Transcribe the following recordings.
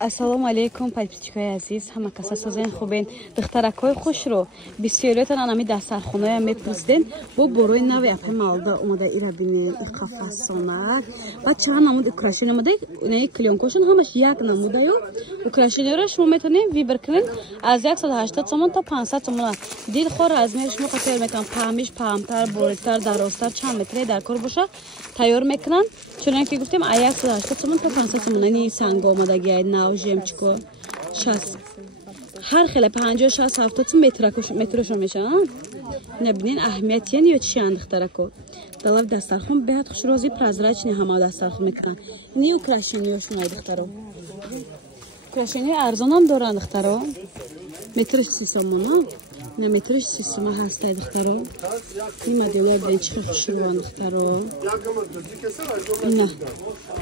Ассалому алейкум подписчикои азиз, ҳама каса созен хубен. Духтаракои хушро бисёриётон анами дастархоноя мепурсиден. Бо борои нави апай малда омада ира бинен қафасонак. Баъд чанд намуд украшения омада, не клёнкошон ҳамаш як намудаю. Украшениёро шумо метавонед вибр кунед аз 180 сомон то 500 сомон. Дилхор размери шумо қатор метавонед паҳмиш паҳмтар, боритар, дарозтар, чанд метре дар кор боша тайёр мекунанд. Чунон ки гуфтем 180 сомон то 500 сомон. Ини санго омадагӣ нав жемчко 60 ҳар хеле 50 60 70 сум метрашон мешаванд. Набинен аҳамияти ё чианд духтарако. Далав дастархон беҳад хушрози прозрачный ҳама дастархон мекунанд. Ини украшениёшон ай духтаро. Украшения арзонам доранд духтаро. Метраш 30 сомон. На метраш 30 сомон ҳаст ай духтаро. Ин моделар бинен чӣ хушроанд духтаро. Ина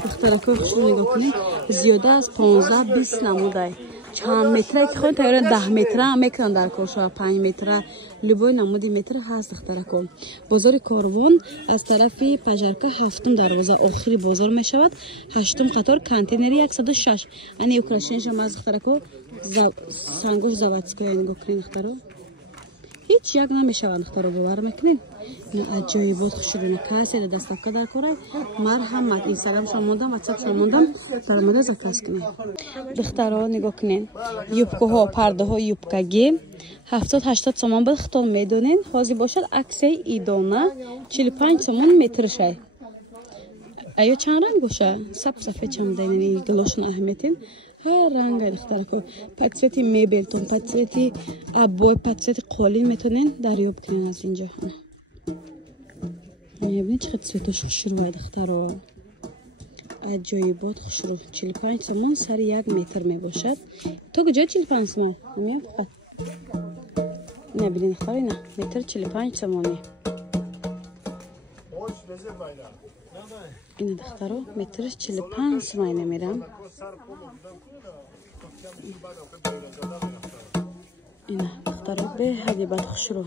духтарако хушро нигоҳ кунед. Зиёда аз 15-20 намудай. Чанд метра ки хоҳед тайёра 10 метра мекунанд дар коршо 5 метра любой намуди метр ҳаст духтарако. Бозори Корвон аз тарафи пажарка 7 дарвоза охири бозор мешавад. 8 қатор контейнери 106. Ани украшениям аз духтарако сангош заводскоя нигоҳ кунед духтаро. Ҳеҷ як намешаванд духтаро бовар мекунед. Ина аҷоибот хушрӯи кассе да доставка дар корай. Марҳамат инстаграм шо мондам, ватсап шо мондам, дар мода заказ кунед. Духтаро нигоҳ кунед. Юбкаҳо, пардаҳо юбкагӣ 70-80 сомон бил хитон медонен. Ҳозир бошад аксияи идона 45 сомон метршай. Аё чанд ранг боша? Саф-сафед чамдаини глошон аҳамиятин. ҳар ранга духтарако. По цвети мебелтон, по цвети обой, по цвети қолин метонен дарёб кунен аз инҷо. Мебинед чӣ қадр цветош хушрӯ духтаро. Аҷоибот хушрӯ. 45 сомон сари 1 метр мебошад. То куҷо 45 сомон? Намеям фақат. Набинед духтаро, ина метр 45 сомони. Ина духтаро метр 45 сомон намерам. Ина духтаро беҳади бад хушрӯ.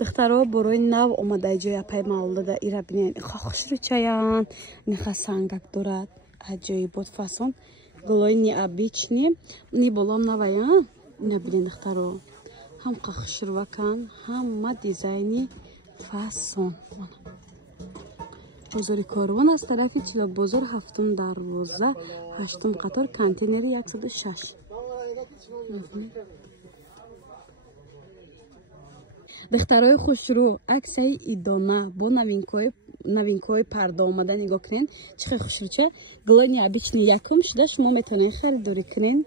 Духтаро борои нав омадаи ҷоя пай мавлуда ира бинен. Иха хушрӯ чаян. Иха сангак дорад. Аҷоибот фасон. Глои необычный. Ни болом навая. Ина бинен духтаро. Ҳам хушрӯвакан, ҳама дизайни фасон. Бозори Корвон аз тарафи Чило бозор 7 дарвоза 8 қатор контейнери 106. Духтарои хушрӯ аксияи идона бо новинкаҳои парда омада нигоҳ кунед. Чӣ хел хушрӯча глои необычный якум шуда шумо метавонед харидорӣ кунед.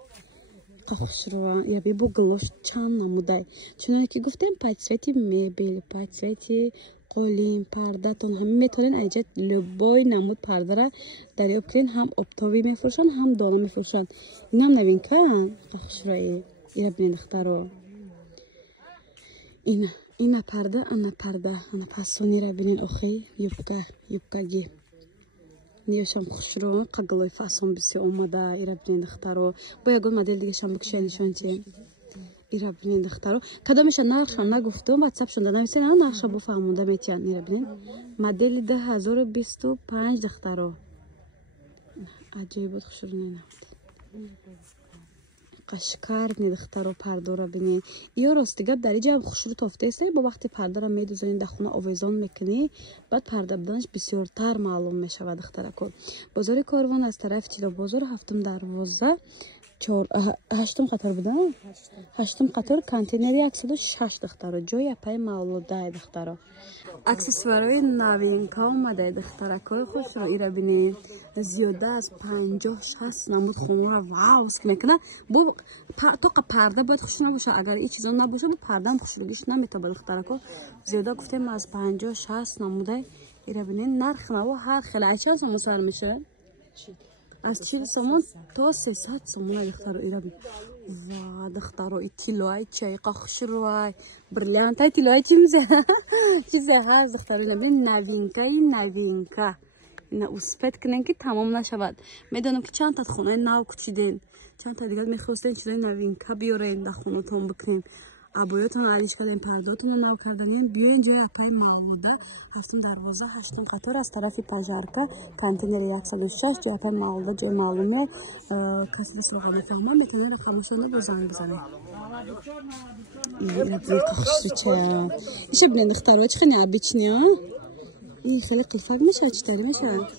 Хушрӯ яби бо глош чанд намудай. Чуноне ки гуфтем по цвети мебел, по цвети қолин, пардатон ҳама метавонед айҷа любой намуд пардара дарёб кунед. Ҳам оптовӣ мефурӯшанд, ҳам дона мефурӯшанд. Инам новинкаан. Хушрӯи ира бинед духтаро. Ина парда, ана фасонира бинен охи юбкагӣ. Ниёшам хушрӯ, қаглои фасон бисёр омада ира бинен духтаро. Бо ягон модел дигашам бикшай нишончи. Ира бинен духтаро. Кадомеша нақшам нагуфтум, ватсапшон да нависед, нақша бофаҳмода метиҳанд. Ира бинен модели 2025 духтаро. Аҷоибот хушрӯ ненамуд. Қашкарни духтаро пардора бинен. Ё рости гап дар иҷа хушрӯ тофтест. Бо вақти пардара медузонед дар хона овезон мекунӣ, баъд парда буданаш бисёртар маълум мешавад духтарако. Бозори Корвон аз тарафи Чило бозор 7 дарвоза 8 қатор будан. 8 қатор контейнери 106 духтаро. ҷои апай мавлудай духтаро. Аксессуарои новинка омадай духтаракои хушро ира бинед. Зиёда аз 50-60 намуд хонора вауск мекуна. Бо тоқа парда бояд хушрӯ набоша. Агар ин чизон набоша, бо пардам хушрӯгиш наметаба духтарако. Зиёда гуфтем аз 50-60 намудай ира бинед. Нарх наво ҳар хеле аз чанд сомон сар мешавад? Аз 40 сомон то 300 сомон духтаро ира бинед. Ва духтаро тилоай чайқа хушрӯай. Бриллиантай тилоай чимзе? Чизе ҳаст духтаро ира бинед. Новинка. Ина успед кунен ки тамом нашавад. Медонам ки чанд тат хонаи нав кучиден. Чанд та дигар мехостен чизаи новинка биёрен дар хонатон бикунен. абоётон алиш кардем, пардотон нав карданем. Биёин ҷои апай Мавлуда, ҳафтум дарвоза, ҳаштум қатор аз тарафи пажарка, контейнери 106 ҷои апай Мавлуда, ҷои маълуме. Каси дасроға мефаҳма метавонад рақамашона бо занг бизане. Иша бинен духтаро чи хеле необычный, а? И хеле қифак мешавад, читари мешавад.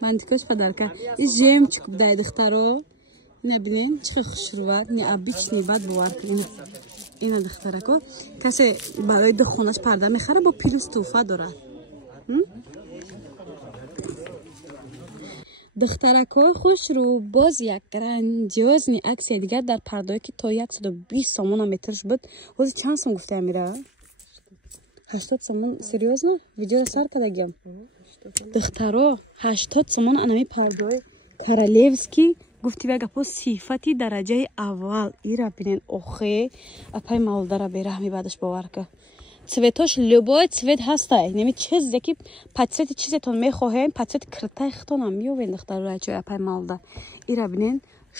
Мантикош подарка. И жемчуг дай духтаро. Набинен чи хеле хушруват, необычный бад бовар кунед. Ина духтарако. Касе барои ду хонаш парда мехара бо плюс туҳфа дорад. духтаракҳои хушрӯ, боз як грандиозни аксия дигар дар пардаҳое ки то 120 сомон метрш буд. ҳозир чанд сом гуфта мира? 80 сомон. Серьезно? Видео сар кардагиам. духтаро 80 сомон анами пардаҳои королевский гуфти вай гапо сифати дараҷаи аввал. Ира бинен охе апай Мавлудара бераҳми баъдаш бовар ка. цветош любой цвет ҳастай. Неми чиз яки патсвети чизетон мехоҳем, патсвети критаи хитонам миёвен духтаро ачои апай Мавлуда. Ира бинен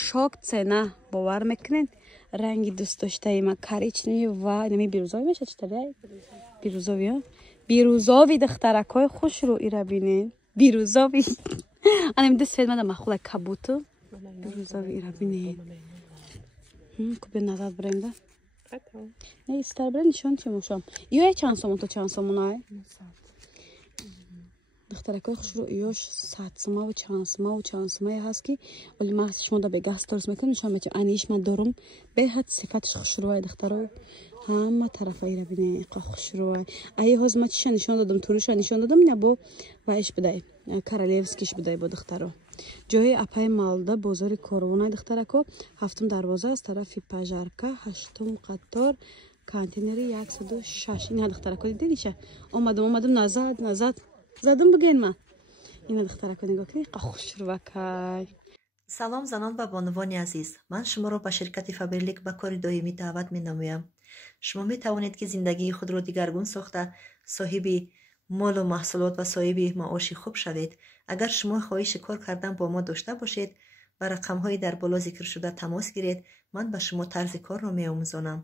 шок цена бовар мекунен. ранги дӯст доштаи ма коричневи ва неми бирӯзови меша читадай? Бирӯзови, а? Бирӯзови духтаракҳои хушрӯ ира бинен. Бирӯзови. Анем дӯст цвет мада махулай кабуту. Бирӯзови ира бинен. Кубе назад бренда. Не, стар бренд нишон чи мошам. Ё чанд сомон то чанд сомон ай? духтаракҳои хушрӯ ёш 100 сомаву чанд сомае ҳаст ки оли ма шумо да бегаҳ сторис мекунем нишон метем. Аниш ма дорум беҳад сифатиш хушрӯай духтаро. ҳама тарафа ира бинен иқа хушрӯай. Аи ҳозир ма чиша нишон додам, туруша нишон додам, ина бо ваиш будай. Королевскиш будай бо духтаро. ҷои апай Мавлуда, бозори Корвонай духтарако, ҳафтум дарвоза аз тарафи пажарка, ҳаштум қатор, контейнери 106. Ина духтарако дидиша? Омадам назад. Задум буген ма. Ина духтарако нигоҳ кунед, иқа хушрӯакай. салом занон ва бонувони азиз, ман шуморо ба ширкати Фаберлик ба кори доимӣ даъват менамоям. шумо метавонед ки зиндагии худро дигаргун сохта соҳиби молу маҳсулот ва соҳиби маоши хуб шавед. агар шумо хоҳиши кор кардан бо мо дошта бошед, ба рақамҳои дар боло зикршуда тамос гиред. ман ба шумо тарзи корро меомӯзонам.